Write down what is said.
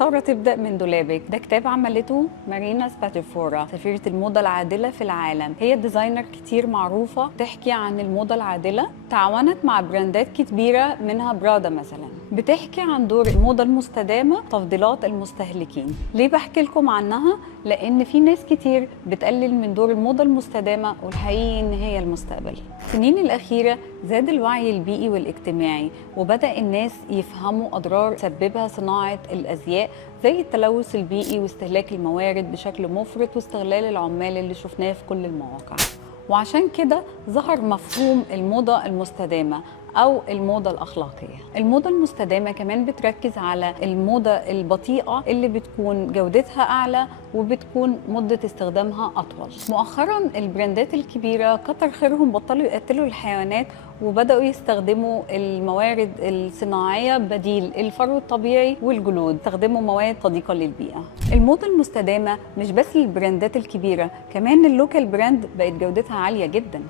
الإثارة تبدأ من دولابك، ده كتاب عملته مارينا سباتيفورا، سفيرة الموضة العادلة في العالم. هي ديزاينر كتير معروفة تحكي عن الموضة العادلة، تعاونت مع براندات كبيرة منها برادا مثلا. بتحكي عن دور الموضة المستدامة، تفضيلات المستهلكين. ليه بحكي لكم عنها؟ لأن في ناس كتير بتقلل من دور الموضة المستدامة، والحقيقي إن هي المستقبل. السنين الأخيرة زاد الوعي البيئي والاجتماعي، وبدأ الناس يفهموا أضرار سببها صناعة الأزياء زي التلوث البيئي واستهلاك الموارد بشكل مفرط واستغلال العمال اللي شفناه في كل المواقع. وعشان كده ظهر مفهوم الموضة المستدامة أو الموضة الأخلاقية. الموضة المستدامة كمان بتركز على الموضة البطيئة اللي بتكون جودتها أعلى وبتكون مدة استخدامها أطول. مؤخراً البراندات الكبيرة كتر خيرهم بطلوا يقتلوا الحيوانات وبدأوا يستخدموا الموارد الصناعية بديل الفرو الطبيعي والجلود، يستخدموا مواد صديقة للبيئة. الموضة المستدامة مش بس للبراندات الكبيرة، كمان اللوكال براند بقت جودتها عالية جداً.